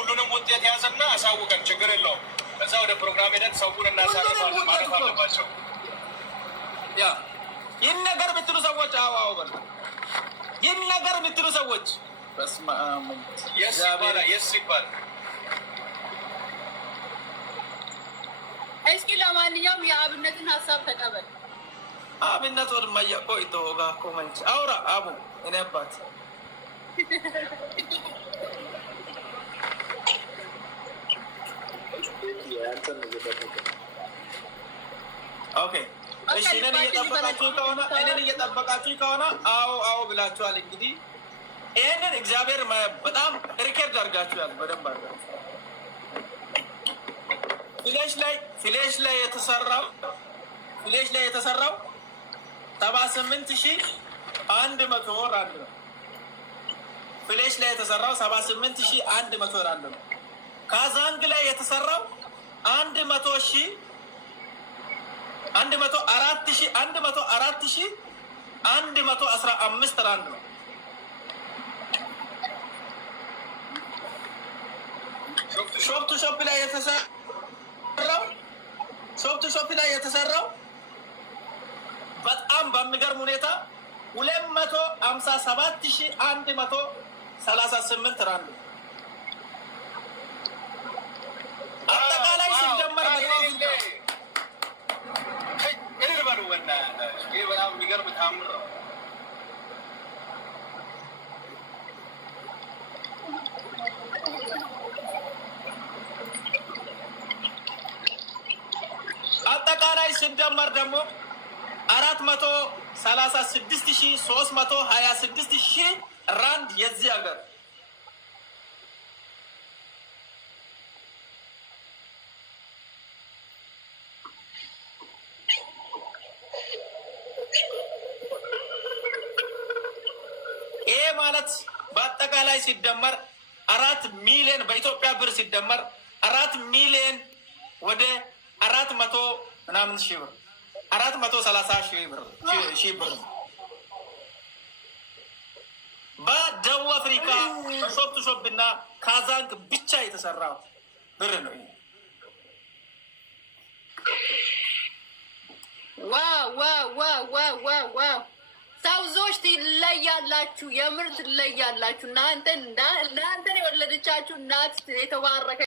ሁሉንም ውጤት ያዘና አሳውቀን ችግር የለውም። ከዛ ወደ ፕሮግራም ሄደን ሰውን እናሳርፋለን ማለት አለባቸው። ያ ይህን ነገር የምትሉ ሰዎች አዎ በሉ። ይህን ነገር የምትሉ ሰዎች በስመ አብ የስ ይባል። እስኪ ለማንኛውም የአብነትን ሀሳብ ተቀበል። አብነት ወደ ማያቆ ይተወጋ ኮመንት አውራ አቡ እኔ አባት ኦኬ እሺ እኔን እየጠበቃችሁ ከሆነ አዎ ብላችኋል። እንግዲህ ይህንን እግዚአብሔር በጣም ሪከርድ አድርጋችኋል። በደንብ አድርጋችሁ ፍሌሽ ላይ የተሰራው 78,100 ራንድ ነው። ፍሌሽ ላይ የተሰራው 78,100 ራንድ ነው። ካዛንግ ላይ የተሰራው 104,115 ራንድ ነው። ሾፕ ላይ የተሰራው በጣም በሚገርም ሁኔታ 257,138 ራንድ ነው። አጠቃላይ ሲደመር በጣም የሚገርም ታምር ነው። አጠቃላይ ሲደመር ደግሞ 436,326 ራንድ የዚህ ሀገር ይሄ ማለት በአጠቃላይ ሲደመር 4 ሚሊዮን በኢትዮጵያ ብር ሲደመር 4 ሚሊዮን ወደ 400 ምናምን ሺህ ብር 430 ሺህ ብር በደቡብ አፍሪካ ሾፕ እና ካዛንግ ብቻ የተሰራ ብር ነው። ዋው ሳውዞች ትለያላችሁ፣ የምር ትለያላችሁ። እናንተን የወለደቻችሁ እናት የተባረከ